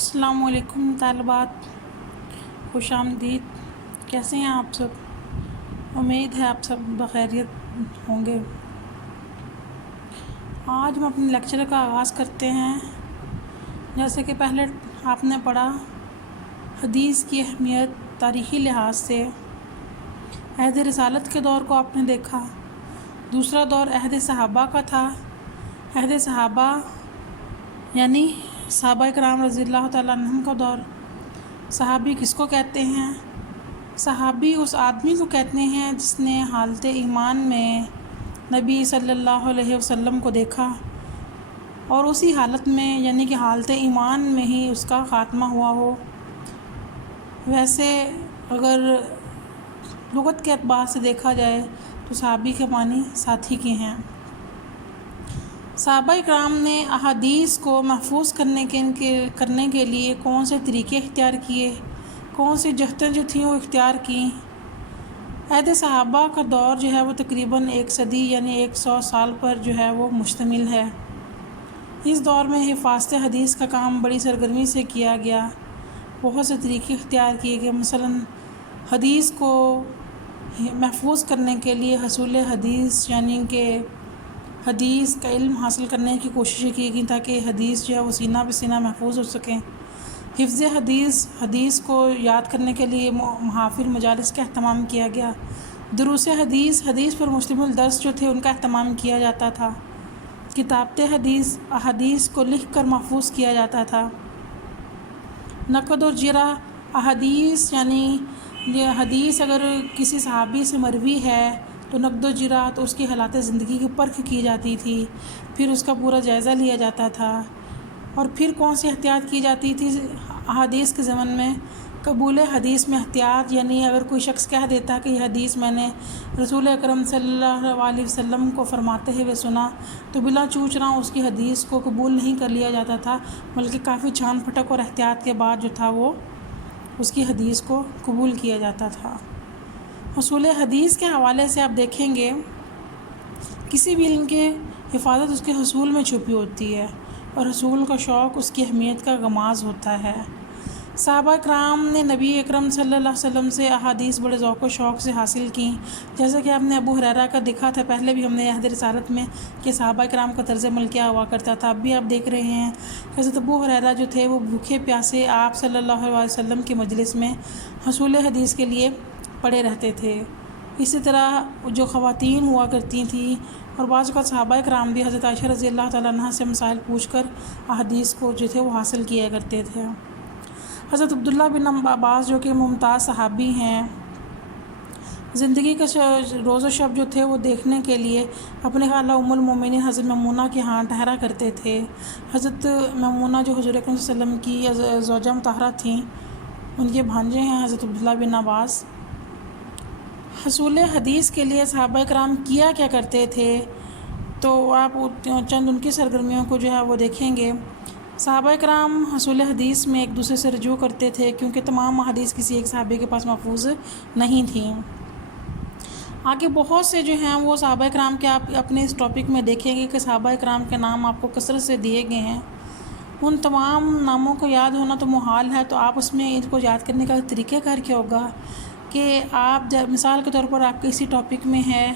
السلام علیکم طالبات، خوش آمدید۔ کیسے ہیں آپ سب؟ امید ہے آپ سب بخیریت ہوں گے۔ آج ہم اپنے لیکچر کا آغاز کرتے ہیں۔ جیسے کہ پہلے آپ نے پڑھا حدیث کی اہمیت تاریخی لحاظ سے، عہد رسالت کے دور کو آپ نے دیکھا۔ دوسرا دور عہد صحابہ کا تھا۔ عہد صحابہ یعنی صحابہ کرام رضی اللہ تعالیٰ عنہم کا دور۔ صحابی کس کو کہتے ہیں؟ صحابی اس آدمی کو کہتے ہیں جس نے حالت ایمان میں نبی صلی اللہ علیہ وسلم کو دیکھا اور اسی حالت میں یعنی کہ حالت ایمان میں ہی اس کا خاتمہ ہوا ہو۔ ویسے اگر لغت کے اعتبار سے دیکھا جائے تو صحابی کے معنی ساتھی کے ہیں۔ صحابہ کرام نے احادیث کو محفوظ کرنے کے لیے کون سے طریقے اختیار کیے، کون سی جہتیں جو تھیں وہ اختیار کیں۔ عہد صحابہ کا دور جو ہے وہ تقریباً 1 صدی یعنی 100 سال پر جو ہے وہ مشتمل ہے۔ اس دور میں حفاظت حدیث کا کام بڑی سرگرمی سے کیا گیا، بہت سے طریقے اختیار کیے گئے۔ مثلاً حدیث کو محفوظ کرنے کے لیے حصول حدیث یعنی کہ حدیث کا علم حاصل کرنے کی کوششیں کی گئیں تاکہ حدیث جو ہے وہ سینہ بہ سینہ محفوظ ہو سکیں۔ حفظ حدیث کو یاد کرنے کے لیے محافل مجالس کا اہتمام کیا گیا۔ دروس حدیث پر مشتمل درس جو تھے ان کا اہتمام کیا جاتا تھا۔ کتابت احادیث کو لکھ کر محفوظ کیا جاتا تھا۔ نقد اور جرح احادیث یعنی یہ حدیث اگر کسی صحابی سے مروی ہے تو نقد و جرح تو اس کی حالات زندگی کی پرکھ کی جاتی تھی، پھر اس کا پورا جائزہ لیا جاتا تھا۔ اور پھر کون سی احتیاط کی جاتی تھی احادیث کے ضمن میں؟ قبول حدیث میں احتیاط، یعنی اگر کوئی شخص کہہ دیتا کہ یہ حدیث میں نے رسول اکرم صلی اللہ علیہ وسلم کو فرماتے ہوئے سنا تو بلا چوں چراں اس کی حدیث کو قبول نہیں کر لیا جاتا تھا، بلکہ کافی چھان پھٹک اور احتیاط کے بعد جو تھا وہ اس کی حدیث کو قبول کیا جاتا تھا۔ حصول حدیث کے حوالے سے آپ دیکھیں گے کسی بھی علم کی حفاظت اس کے حصول میں چھپی ہوتی ہے اور حصول کا شوق اس کی اہمیت کا غماز ہوتا ہے۔ صحابہ کرام نے نبی اکرم صلی اللہ علیہ وسلم سے احادیث بڑے ذوق و شوق سے حاصل کیں، جیسے کہ آپ نے ابو ہریرہ کا دیکھا تھا پہلے بھی ہم نے عہد رسالت میں کہ صحابہ کرام کا طرز عمل کیا ہوا کرتا تھا۔ اب بھی آپ دیکھ رہے ہیں کہ حضرت ابو ہریرہ جو تھے وہ بھوکے پیاسے آپ صلی اللہ علیہ وسلم کی مجلس میں حصول حدیث کے لیے پڑے رہتے تھے۔ اسی طرح جو خواتین ہوا کرتی تھیں اور بعض اوقات صحابہ کرام بھی حضرت عائشہ رضی اللہ تعالیٰ عنہ سے مسائل پوچھ کر احادیث کو جو تھے وہ حاصل کیا کرتے تھے۔ حضرت عبداللہ بن عباس جو کہ ممتاز صحابی ہیں، زندگی کا روز و شب جو تھے وہ دیکھنے کے لیے اپنے خالہ ام المومنین حضرت میمونہ کے ہاں ٹھہرا کرتے تھے۔ حضرت میمونہ جو حضور اکرم صلی اللہ علیہ وسلم کی زوجہ مطہرہ تھیں، ان کے بھانجے ہیں حضرت عبداللہ بن عباس۔ حصول حدیث کے لیے صحابہ کرام کیا کرتے تھے تو آپ چند ان کی سرگرمیوں کو جو ہے وہ دیکھیں گے۔ صحابہ کرام حصول حدیث میں ایک دوسرے سے رجوع کرتے تھے کیونکہ تمام حدیث کسی ایک صحابی کے پاس محفوظ نہیں تھیں۔ آگے بہت سے جو ہیں وہ صحابہ کرام کے آپ اپنے اس ٹاپک میں دیکھیں گے کہ صحابہ کرام کے نام آپ کو کثرت سے دیے گئے ہیں۔ ان تمام ناموں کو یاد ہونا تو محال ہے، تو آپ اس میں ان کو یاد کرنے کا طریقہ کار کیا ہوگا کہ آپ مثال کے طور پر آپ کے اسی ٹاپک میں ہے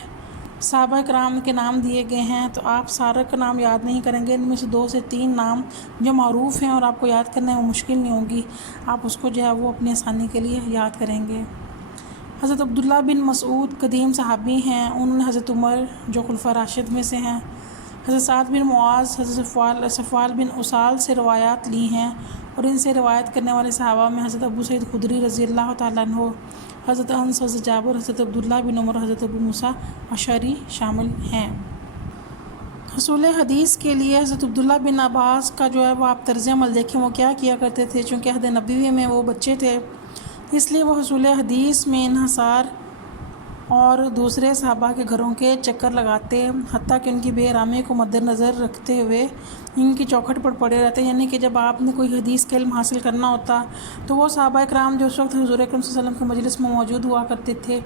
صحابہ کرام کے نام دیے گئے ہیں تو آپ سارا کا نام یاد نہیں کریں گے، ان میں سے 2 سے 3 نام جو معروف ہیں اور آپ کو یاد کرنے میں مشکل نہیں ہوگی، آپ اس کو جو ہے وہ اپنی آسانی کے لیے یاد کریں گے۔ حضرت عبداللہ بن مسعود قدیم صحابی ہیں، انہوں نے حضرت عمر جو خلفاء راشد میں سے ہیں، حضرت سعد بن معاذ، حضرت صفوان بن اسال سے روایات لی ہیں، اور ان سے روایت کرنے والے صحابہ میں حضرت ابو سعید خدری رضی اللہ تعالیٰ عنہ، حضرت انس، حضرت جابر، حضرت عبداللہ بن عمر، حضرت ابو موسیٰ اشعری شامل ہیں۔ حصول حدیث کے لیے حضرت عبداللہ بن عباس کا جو ہے وہ آپ طرز عمل دیکھیں وہ کیا کرتے تھے، چونکہ عہد نبوی میں وہ بچے تھے اس لیے وہ حصول حدیث میں انحصار اور دوسرے صحابہ کے گھروں کے چکر لگاتے، حتیٰ کہ ان کی بے آرامی کو مد نظر رکھتے ہوئے ان کی چوکھٹ پر پڑے رہتے، یعنی کہ جب آپ نے کوئی حدیث کا علم حاصل کرنا ہوتا تو وہ صحابہ کرام جو اس وقت حضور اکرم صلی اللہ علیہ وسلم کے مجلس میں موجود ہوا کرتے تھے،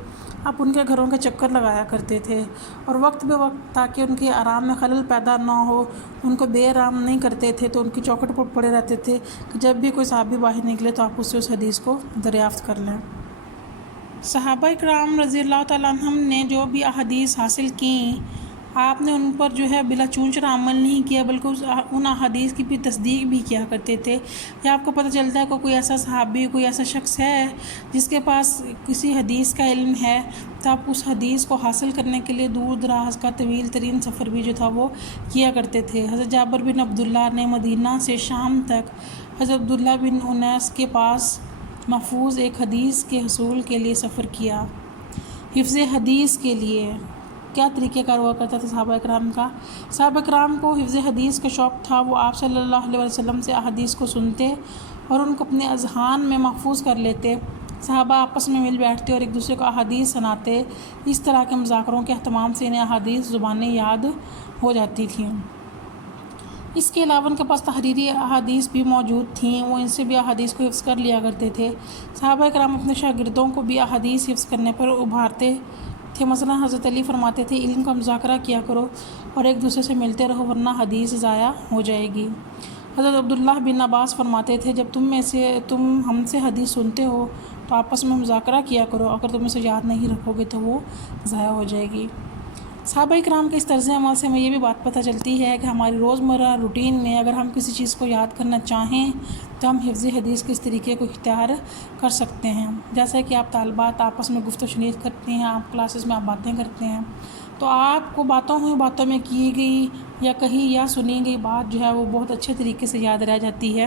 آپ ان کے گھروں کے چکر لگایا کرتے تھے، اور وقت بے وقت تاکہ ان کے آرام میں خلل پیدا نہ ہو، ان کو بے آرام نہیں کرتے تھے، تو ان کی چوکھٹ پر پڑے رہتے تھے کہ جب بھی کوئی صحابی باہر نکلے تو آپ اس سے اس حدیث کو دریافت کر لیں۔ صحابہ کرام رضی اللہ تعالیٰ عنہم نے جو بھی احادیث حاصل کیں، آپ نے ان پر جو ہے بلا چون چرا عمل نہیں کیا، بلکہ ان احادیث کی بھی تصدیق بھی کیا کرتے تھے۔ یا آپ کو پتہ چلتا ہے کہ کوئی ایسا صحابی، کوئی ایسا شخص ہے جس کے پاس کسی حدیث کا علم ہے، تو آپ اس حدیث کو حاصل کرنے کے لیے دور دراز کا طویل ترین سفر بھی جو تھا وہ کیا کرتے تھے۔ حضرت جابر بن عبداللہ نے مدینہ سے شام تک حضرت عبداللہ بن انیس کے پاس محفوظ ایک حدیث کے حصول کے لیے سفر کیا۔ حفظ حدیث کے لیے کیا طریقہ کار ہوا کرتا تھا صحابہ کرام کا؟ صحابہ کرام کو حفظ حدیث کا شوق تھا، وہ آپ صلی اللہ علیہ وسلم سے احادیث کو سنتے اور ان کو اپنے اذہان میں محفوظ کر لیتے۔ صحابہ آپس میں مل بیٹھتے اور ایک دوسرے کو احادیث سناتے، اس طرح کے مذاکروں کے اہتمام سے انہیں احادیث زبانیں یاد ہو جاتی تھیں۔ اس کے علاوہ ان کے پاس تحریری احادیث بھی موجود تھیں، وہ ان سے بھی احادیث کو حفظ کر لیا کرتے تھے۔ صحابہ کرام اپنے شاگردوں کو بھی احادیث حفظ کرنے پر ابھارتے تھے۔ مثلا حضرت علی فرماتے تھے، علم کا مذاکرہ کیا کرو اور ایک دوسرے سے ملتے رہو ورنہ حدیث ضائع ہو جائے گی۔ حضرت عبداللہ بن عباس فرماتے تھے، جب تم ہم سے حدیث سنتے ہو تو آپس میں مذاکرہ کیا کرو، اگر تم اسے یاد نہیں رکھو گے تو وہ ضائع ہو جائے گی۔ صحابہ کرام کے اس طرز عمل سے ہمیں یہ بھی بات پتہ چلتی ہے کہ ہماری روزمرہ روٹین میں اگر ہم کسی چیز کو یاد کرنا چاہیں تو ہم حفظ حدیث کے اس طریقے کو اختیار کر سکتے ہیں۔ جیسا کہ آپ طالبات آپس میں گفت و شنید کرتے ہیں، آپ کلاسز میں آپ باتیں کرتے ہیں، تو آپ کو باتوں میں کی گئی یا کہی یا سنی گئی بات جو ہے وہ بہت اچھے طریقے سے یاد رہ جاتی ہے۔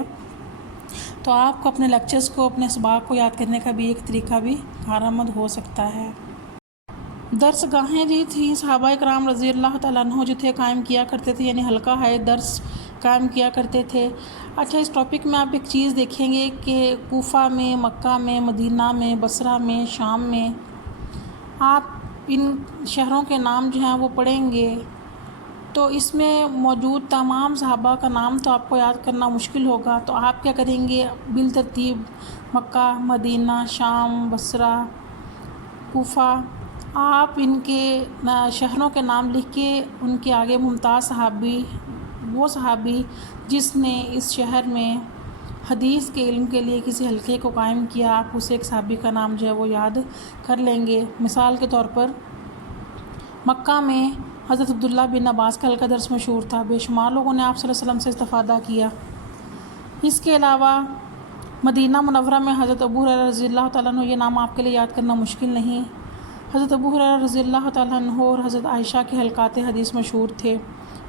تو آپ کو اپنے لیکچرز کو، اپنے اسباق کو یاد کرنے کا بھی ایک طریقہ بھی کارآمد ہو سکتا ہے۔ درس گاہیں بھی تھیں، صحابہ کرام رضی اللہ تعالیٰ عنہ جو تھے قائم کیا کرتے تھے، یعنی حلقہ ہے درس قائم کیا کرتے تھے۔ اچھا، اس ٹاپک میں آپ ایک چیز دیکھیں گے کہ کوفہ میں، مکہ میں، مدینہ میں، بصرہ میں، شام میں، آپ ان شہروں کے نام جو ہیں وہ پڑھیں گے تو اس میں موجود تمام صحابہ کا نام تو آپ کو یاد کرنا مشکل ہوگا، تو آپ کیا کریں گے، بالترتیب مکہ، مدینہ، شام، بصرہ، کوفہ، آپ ان کے شہروں کے نام لکھ کے ان کے آگے ممتاز صحابی، وہ صحابی جس نے اس شہر میں حدیث کے علم کے لیے کسی حلقے کو قائم کیا، آپ اسے ایک صحابی کا نام جو ہے وہ یاد کر لیں گے۔ مثال کے طور پر مکہ میں حضرت عبداللہ بن عباس کا حلقہ درس مشہور تھا، بے شمار لوگوں نے آپ صلی اللہ علیہ وسلم سے استفادہ کیا۔ اس کے علاوہ مدینہ منورہ میں حضرت ابو ہریرہ رضی اللہ تعالیٰ عنہ، یہ نام آپ کے لیے یاد کرنا مشکل نہیں، حضرت ابو ہریرہ رضی اللہ تعالیٰ عنہ اور حضرت عائشہ کے حلقات حدیث مشہور تھے۔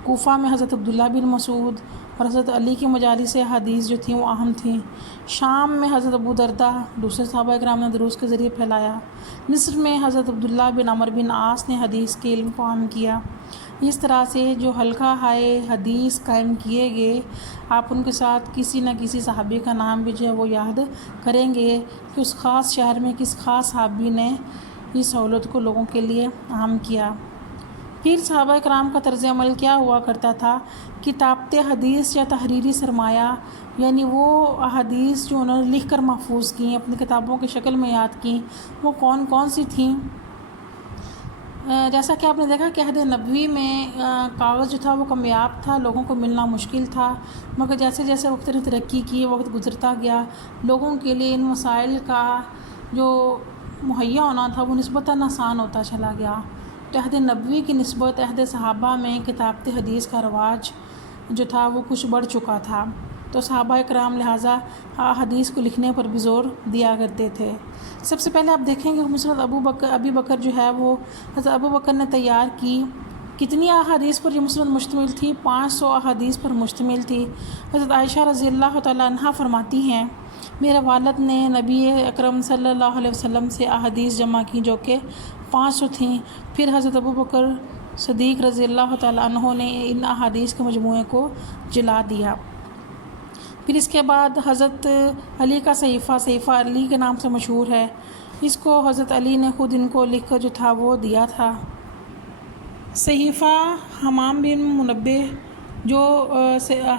کوفہ میں حضرت عبداللہ بن مسعود اور حضرت علی کی مجالس حدیث جو تھیں وہ اہم تھیں۔ شام میں حضرت ابو دردہ، دوسرے صحابہ کرام نے دروس کے ذریعے پھیلایا۔ مصر میں حضرت عبداللہ بن عمر بن عاص نے حدیث کے علم کو عام کیا۔ اس طرح سے جو حلقہ ہائے حدیث قائم کیے گئے، آپ ان کے ساتھ کسی نہ کسی صحابی کا نام بھی جو ہے وہ یاد کریں گے کہ اس خاص شہر میں کس خاص صحابی نے اس سہولت کو لوگوں کے لیے عام کیا۔ پھر صحابہ کرام کا طرز عمل کیا ہوا کرتا تھا؟ کتابت حدیث یا تحریری سرمایہ، یعنی وہ احادیث جو انہوں نے لکھ کر محفوظ کیں، اپنی کتابوں کی شکل میں یاد کیں، وہ کون کون سی تھیں؟ جیسا کہ آپ نے دیکھا کہ عہد نبوی میں کاغذ جو تھا وہ کمیاب تھا، لوگوں کو ملنا مشکل تھا، مگر جیسے جیسے وقت نے ترقی کی، وقت گزرتا گیا، لوگوں کے لیے ان مسائل کا جو مہیا ہونا تھا وہ نسبتاً آسان ہوتا چلا گیا۔ تو عہد نبوی کی نسبت عہد صحابہ میں کتابت حدیث کا رواج جو تھا وہ کچھ بڑھ چکا تھا، تو صحابہ کرام لہٰذا حدیث کو لکھنے پر بھی زور دیا کرتے تھے۔ سب سے پہلے آپ دیکھیں گے مسند ابی بکر جو ہے وہ حضرت ابو بکر نے تیار کی۔ کتنی احادیث پر یہ مسند مشتمل تھی؟ 500 احادیث پر مشتمل تھی۔ حضرت عائشہ رضی اللہ تعالیٰ عنہا فرماتی ہیں، میرے والد نے نبی اکرم صلی اللہ علیہ وسلم سے احادیث جمع کی جو کہ 500 تھیں۔ پھر حضرت ابو بکر صدیق رضی اللہ تعالیٰ عنہ نے ان احادیث کے مجموعے کو جلا دیا۔ پھر اس کے بعد حضرت علی کا صحیفہ علی کے نام سے مشہور ہے، اس کو حضرت علی نے خود ان کو لکھ کر جو تھا وہ دیا تھا۔ صحیفہ حمام بن منبع، جو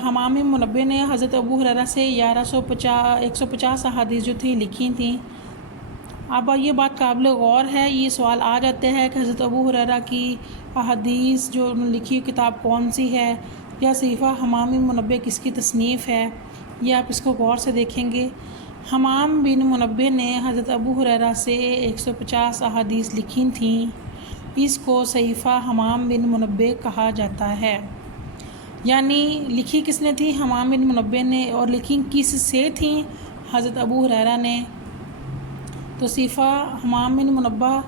حمام بن منبع نے حضرت ابو ہریرہ سے 150 احادیث جو تھیں لکھی تھیں۔ اب یہ بات قابل غور ہے، یہ سوال آ جاتے ہیں کہ حضرت ابو ہریرہ کی احادیث جو لکھی کتاب کون سی ہے، یا صحیفہ حمام بن منبع کس کی تصنیف ہے، یہ آپ اس کو غور سے دیکھیں گے۔ حمام بن منبع نے حضرت ابو ہریرہ سے 150 احادیث لکھی تھیں، اس کو صحیفہ حمام بن منبع کہا جاتا ہے۔ یعنی لکھی کس نے تھی؟ حمام بن منبع نے، اور لکھی کس سے تھیں؟ حضرت ابو ہریرہ نے۔ تو صحیفہ حمام بن منبع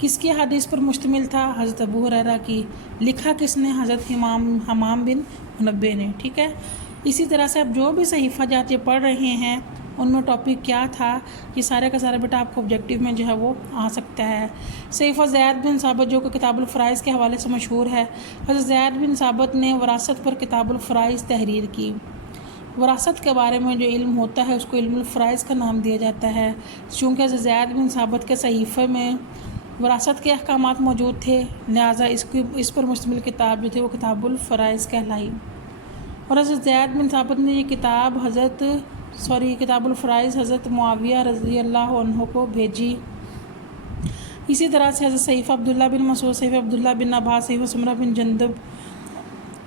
کس کی حدیث پر مشتمل تھا؟ حضرت ابو ہریرہ کی۔ لکھا کس نے؟ حضرت حمام بن منبع نے، ٹھیک ہے۔ اسی طرح سے اب جو بھی صحیفہ جات یہ پڑھ رہے ہیں ان میں ٹاپک کیا تھا، یہ سارے کا سارا بیٹا آپ کو آبجیکٹیو میں جو ہے وہ آ سکتا ہے۔ صحیفہ زید بن ثابت جو کہ کتاب الفرائض کے حوالے سے مشہور ہے، حضرت زید بن ثابت نے وراثت پر کتاب الفرائض تحریر کی۔ وراثت کے بارے میں جو علم ہوتا ہے اس کو علم الفرائض کا نام دیا جاتا ہے، چونکہ حضرت زید بن ثابت کے صحیفے میں وراثت کے احکامات موجود تھے، لہٰذا اس پر مشتمل کتاب جو تھی وہ کتاب الفرائض کہلائی۔ اور حضرت زید بن ثابت نے یہ کتاب الفرائض حضرت معاویہ رضی اللہ عنہ کو بھیجی۔ اسی طرح سے حضرت صحیفہ عبداللہ بن مسعود، صحیفہ عبداللہ بن عباس، صحیفہ سمرہ بن جندب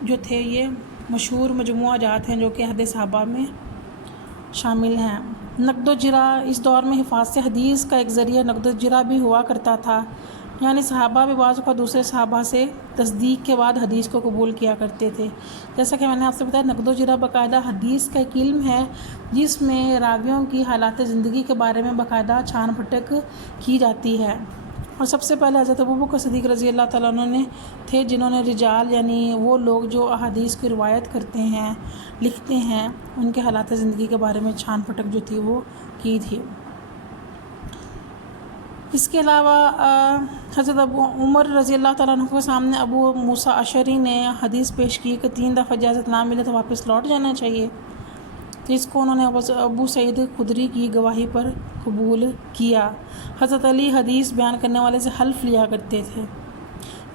جو تھے یہ مشہور مجموعہ جات ہیں جو کہ عہد صحابہ میں شامل ہیں۔ نقد و جرا، اس دور میں حفاظت حدیث کا ایک ذریعہ نقد و جرا بھی ہوا کرتا تھا، یعنی صحابہ بھی بعض اوقات دوسرے صحابہ سے تصدیق کے بعد حدیث کو قبول کیا کرتے تھے۔ جیسا کہ میں نے آپ سے بتایا، نقد و جرا باقاعدہ حدیث کا ایک علم ہے جس میں راویوں کی حالات زندگی کے بارے میں باقاعدہ چھان پھٹک کی جاتی ہے۔ اور سب سے پہلے حضرت ابوبکر صدیق رضی اللہ تعالیٰ عنہ نے تھے جنہوں نے رجال، یعنی وہ لوگ جو احادیث کی روایت کرتے ہیں، لکھتے ہیں، ان کے حالات زندگی کے بارے میں چھان پھٹک جو تھی وہ کی تھی۔ اس کے علاوہ حضرت ابو عمر رضی اللہ تعالیٰ عنہ کے سامنے ابو موسیٰ اشعری نے حدیث پیش کی کہ 3 دفعہ اجازت نہ ملے تو واپس لوٹ جانا چاہیے، تو اس کو انہوں نے ابو سعید خدری کی گواہی پر قبول کیا۔ حضرت علی حدیث بیان کرنے والے سے حلف لیا کرتے تھے،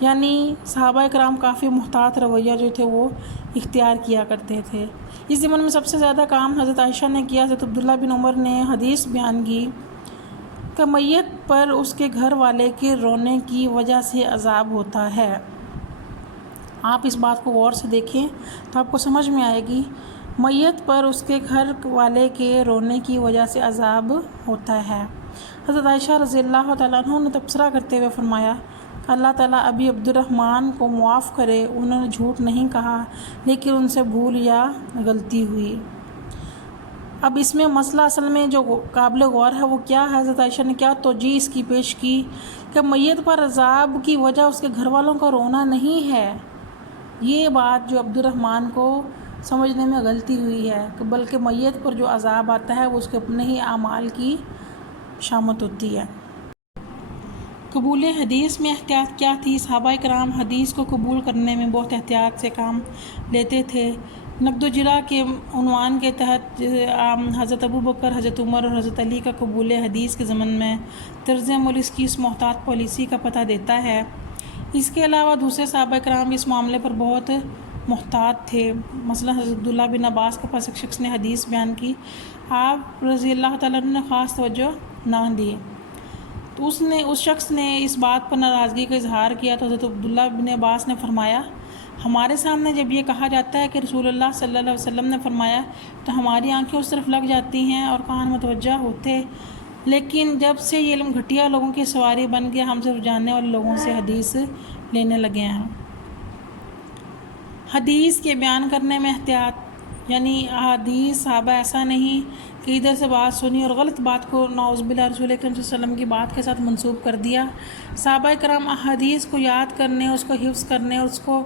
یعنی صحابہ کرام کافی محتاط رویہ جو تھے وہ اختیار کیا کرتے تھے۔ اس ضمن میں سب سے زیادہ کام حضرت عائشہ نے کیا۔ حضرت عبداللہ بن عمر نے حدیث بیان کی کہ میت پر اس کے گھر والے کے رونے کی وجہ سے عذاب ہوتا ہے۔ آپ اس بات کو غور سے دیکھیں تو آپ کو سمجھ میں آئے گی، میت پر اس کے گھر والے کے رونے کی وجہ سے عذاب ہوتا ہے۔ حضرت عائشہ رضی اللہ تعالیٰ عنہ نے تبصرہ کرتے ہوئے فرمایا، اللہ تعالیٰ ابی عبد الرحمن کو معاف کرے، انہوں نے جھوٹ نہیں کہا لیکن ان سے بھول یا غلطی ہوئی۔ اب اس میں مسئلہ اصل میں جو قابل غور ہے وہ کیا ہے؟ حضرت عائشہ نے کیا توجیہ اس کی پیش کی کہ میت پر عذاب کی وجہ اس کے گھر والوں کا رونا نہیں ہے۔ یہ بات جو عبد الرحمن کو سمجھنے میں غلطی ہوئی ہے کہ بلکہ میت پر جو عذاب آتا ہے وہ اس کے اپنے ہی اعمال کی شامت ہوتی ہے۔ قبول حدیث میں احتیاط کیا تھی؟ صحابہ کرام حدیث کو قبول کرنے میں بہت احتیاط سے کام لیتے تھے۔ نقد و جرا کے عنوان کے تحت حضرت ابوبکر، حضرت عمر اور حضرت علی کا قبول حدیث کے ضمن میں طرز عمل اس کی اس محتاط پالیسی کا پتہ دیتا ہے۔ اس کے علاوہ دوسرے صحابہ کرام اس معاملے پر بہت محتاط تھے۔ مثلا حضرت عبداللہ بن عباس کے پاس ایک شخص نے حدیث بیان کی، آپ رضی اللہ تعالیٰ عنہ نے خاص توجہ نہ دی، تو اس شخص نے اس بات پر ناراضگی کا اظہار کیا، تو حضرت عبداللہ بن عباس نے فرمایا، ہمارے سامنے جب یہ کہا جاتا ہے کہ رسول اللہ صلی اللہ علیہ وسلم نے فرمایا تو ہماری آنکھیں اس طرف لگ جاتی ہیں اور کان متوجہ ہوتے، لیکن جب سے یہ علم گھٹیا لوگوں کی سواری بن گیا، ہم صرف جاننے والے لوگوں سے حدیث لینے لگے ہیں۔ حدیث کے بیان کرنے میں احتیاط، یعنی احادیث صحابہ ایسا نہیں کہ ادھر سے بات سنی اور غلط بات کو نعوذ باللہ رسول اکرم صلی اللہ علیہ وسلم کی بات کے ساتھ منسوب کر دیا۔ صحابہ کرام احادیث کو یاد کرنے، اس کو حفظ کرنے اور اس کو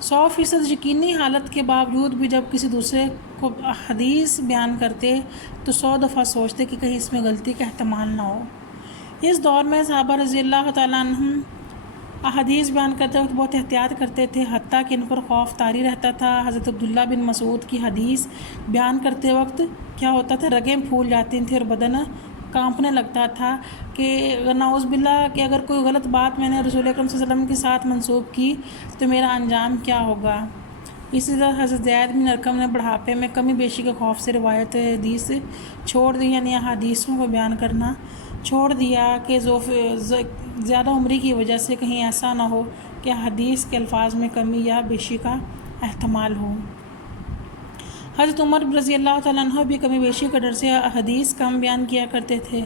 100% یقینی حالت کے باوجود بھی جب کسی دوسرے کو حدیث بیان کرتے تو 100 دفعہ سوچتے کہ کہیں اس میں غلطی کا احتمال نہ ہو۔ اس دور میں صحابہ رضی اللہ تعالیٰ عنہ احادیث بیان کرتے وقت بہت احتیاط کرتے تھے، حتیٰ کہ ان پر خوف طاری رہتا تھا۔ حضرت عبداللہ بن مسعود کی حدیث بیان کرتے وقت کیا ہوتا تھا، رگیں پھول جاتی تھیں اور بدن کانپنے لگتا تھا کہ نعوذ باللہ کہ اگر کوئی غلط بات میں نے رسول اکرم صلی اللہ علیہ وسلم کے ساتھ منسوب کی تو میرا انجام کیا ہوگا۔ اسی طرح حضرت زید بن ارقم نے بڑھاپے میں کمی بیشی کے خوف سے روایت حدیث چھوڑ دی، یعنی احادیثوں کو بیان کرنا چھوڑ دیا کہ زیادہ عمری کی وجہ سے کہیں ایسا نہ ہو کہ حدیث کے الفاظ میں کمی یا بیشی کا احتمال ہو۔ حضرت عمر رضی اللہ تعالیٰ عنہ بھی کمی بیشی کے ڈر سے حدیث کم بیان کیا کرتے تھے۔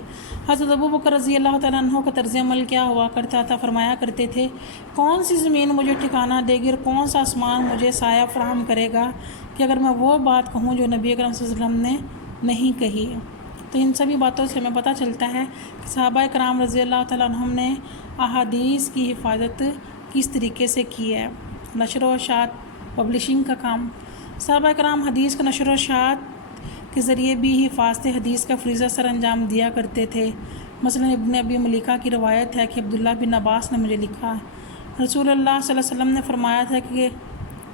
حضرت ابو بکر رضی اللہ تعالیٰ عنہ کا طرز عمل کیا ہوا کرتا تھا، فرمایا کرتے تھے کون سی زمین مجھے ٹھکانہ دے گی اور کون سا آسمان مجھے سایہ فراہم کرے گا کہ اگر میں وہ بات کہوں جو نبی اکرم صلی اللہ علیہ وسلم نے نہیں کہی۔ تو ان سبھی باتوں سے ہمیں پتہ چلتا ہے کہ صحابہ کرام رضی اللہ تعالیٰ عنہم نے احادیث کی حفاظت کس طریقے سے کی ہے۔ نشر و اشاعت پبلشنگ کا کام، صحابہ کرام حدیث کا نشر و اشاعت کے ذریعے بھی حفاظت حدیث کا فریضہ سر انجام دیا کرتے تھے۔ مثلا ابن ابی ملیکہ کی روایت ہے کہ عبداللہ بن عباس نے مجھے لکھا، رسول اللہ صلی اللہ علیہ وسلم نے فرمایا تھا کہ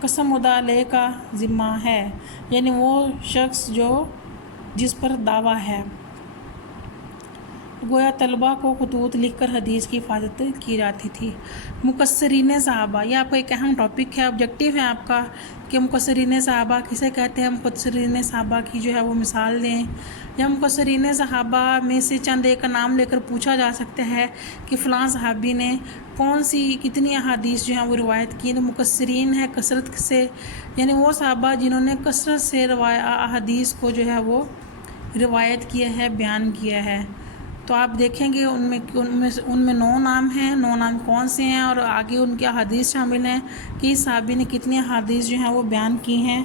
قسم خدا علیہ کا ذمہ ہے، یعنی وہ شخص جس پر دعویٰ ہے۔ گویا طلباء کو خطوط لکھ کر حدیث کی حفاظت کی جاتی تھی۔ مقصرین صحابہ، یہ آپ کا ایک اہم ٹاپک ہے، آبجیکٹیو ہے آپ کا کہ مقصرین صحابہ کسے کہتے ہیں۔ مقصرین صحابہ کی جو ہے وہ مثال دیں، یا مقصرین صحابہ میں سے چند ایک کا نام لے کر پوچھا جا سکتا ہے کہ فلاں صحابی نے کتنی احادیث جو ہیں وہ روایت کی۔ مقصرین ہے کثرت سے، یعنی وہ صحابہ جنہوں نے کثرت سے احادیث کو جو ہے وہ روایت کیا ہے، بیان کیا ہے۔ تو آپ دیکھیں گے ان میں 9 نام ہیں، 9 نام کون سے ہیں اور آگے ان کے احادیث شامل ہیں کہ اس صحابی نے کتنی احادیث جو ہیں وہ بیان کی ہیں۔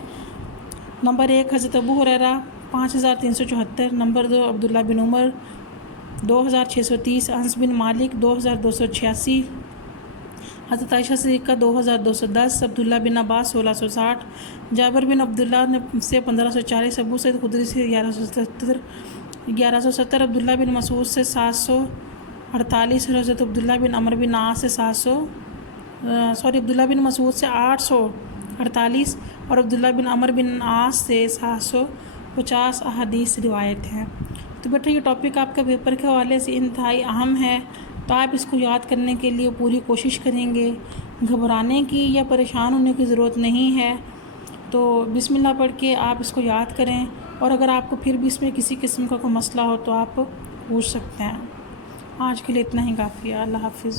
نمبر 1 حضرت ابو ہریرہ 5374، نمبر 2 عبداللہ بن عمر 2630، انس بن مالک 2286، حضرت عائشہ صدیقہ 2210، عبداللہ بن عباس 1660، جابر بن عبداللہ سے 1540، ابو سعید خدری سے 1170، عبداللہ بن مسعود سے 748، حضرت عبداللہ بن عمر بن عاص سے عبداللہ بن مسعود سے 848 اور عبداللہ بن عمر بن عاص سے 750 احادیث روایت ہیں۔ تو بیٹا یہ ٹاپک آپ کے پیپر کے حوالے سے انتہائی اہم ہے، تو آپ اس کو یاد کرنے کے لیے پوری کوشش کریں گے۔ گھبرانے کی یا پریشان ہونے کی ضرورت نہیں ہے، تو بسم اللہ پڑھ کے آپ اس کو یاد کریں، اور اگر آپ کو پھر بھی اس میں کسی قسم کا کوئی مسئلہ ہو تو آپ پوچھ سکتے ہیں۔ آج کے لیے اتنا ہی کافی ہے۔ اللہ حافظ۔